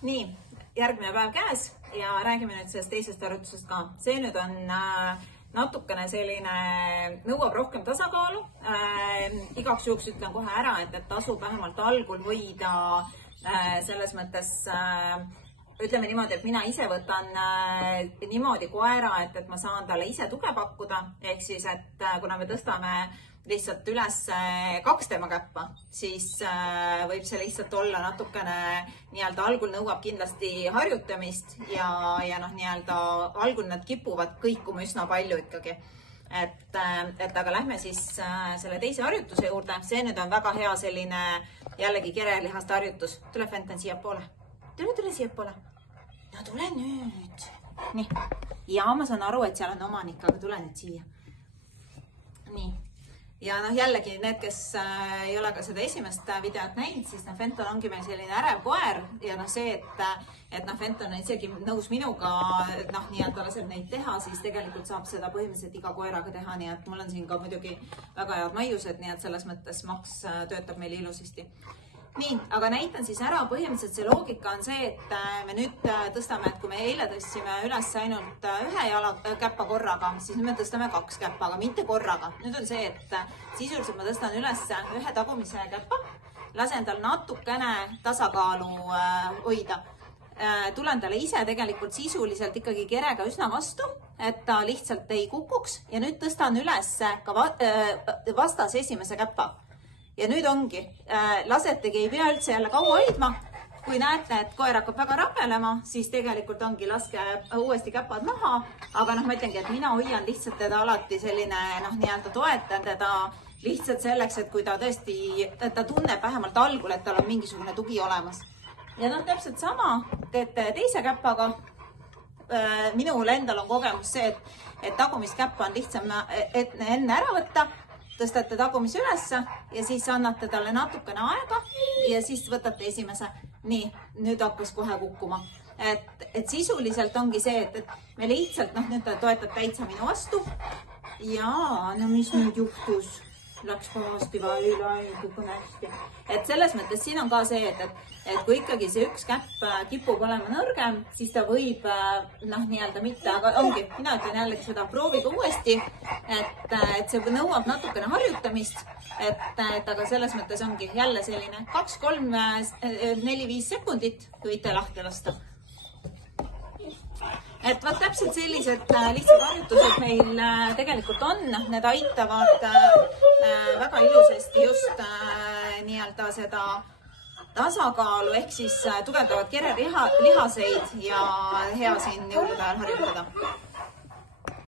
Nii, järgmine päev käes ja räägime nüüd sellest teisest harjutusest ka. See nüüd on natukene selline, nõuab rohkem tasakaalu. Igaks juhuks ütlen kohe ära, et tasub vähemalt algul hoida selles mõttes, ütleme niimoodi, et mina ise võtan niimoodi koera, et ma saan talle ise tuge pakkuda. Ehk siis, et kuna me tõstame lihtsalt üles 2 tema käppa, siis võib see lihtsalt olla natukene nii-öelda algul nõuab kindlasti harjutamist ja nii-öelda algul nad kipuvad kõikuma üsna palju ikkagi. Aga lähme siis selle teise harjutuse juurde. See nüüd on väga hea selline jällegi kerelihaste harjutus. Tule Fenton siia poole. Tule siia poole. No tule nüüd. Nii. Ja ma saan aru, et seal on omanik, aga tule nüüd siia. Nii. Ja jällegi need, kes ei ole ka seda esimest videot näinud, siis Fenton ongi meil selline ärev koer ja see, et Fenton on isegi nõus minuga nii-öelda laseb neid teha, siis tegelikult saab seda põhimõtteliselt iga koeraga teha, nii et mul on siin ka muidugi väga head maiused, nii et selles mõttes Max töötab meil ilusasti. Nii, aga näitan siis ära, põhimõtteliselt see loogika on see, et me nüüd tõstame, et kui me eile tõstsime üles ainult 1 jala käppa korraga, siis nüüd me tõstame 2 käppa, aga mitte korraga. Nüüd on see, et sisuliselt ma tõstan üles 1 tagumise käppa, lasen tal natukene tasakaalu hoida. Tulen talle ise tegelikult sisuliselt ikkagi kerega üsna vastu, et ta lihtsalt ei kukuks ja nüüd tõstan üles ka vastas esimese käppa. Ja nüüd ongi, lasetegi ei pea üldse jälle kaua hoidma. Kui näete, et koer hakkab väga rapelema, siis tegelikult ongi laske uuesti käpad maha. Aga ma ütlengi, et mina hoian lihtsalt teda alati selline, nii-öelda toetan teda lihtsalt selleks, et kui ta tõesti, ta tunneb vähemalt algul, et tal on mingisugune tugi olemas. Ja täpselt sama teete teise käppaga. Minul endal on kogemus see, et tagumist käppa on lihtsam enne ära võtta. Tõstate tagumise ülesse ja siis annate talle natukene aega ja siis võtate esimese. Nii, nüüd hakkas kohe kukkuma. Et sisuliselt ongi see, et me lihtsalt, nüüd ta toetab täitsa minu vastu. Ja, mis nüüd juhtus? Läks pahasti või kõik on hästi. Et selles mõttes siin on ka see, et kui ikkagi see üks käpp kipub olema nõrgem, siis ta võib nii-öelda mitte, aga ongi, mina ütlen jällegi seda, proovige uuesti, et see nõuab natukene harjutamist, aga selles mõttes ongi jälle selline 2, 3, 4, 5 sekundit võite lahti lasta. Et täpselt sellised lihtsad harjutused meil tegelikult on, need aitavad väga ilusasti just nii-öelda seda tasakaalu ehk siis tugevdavad kerelihaseid ja hea siin jõulude ajal harjutada.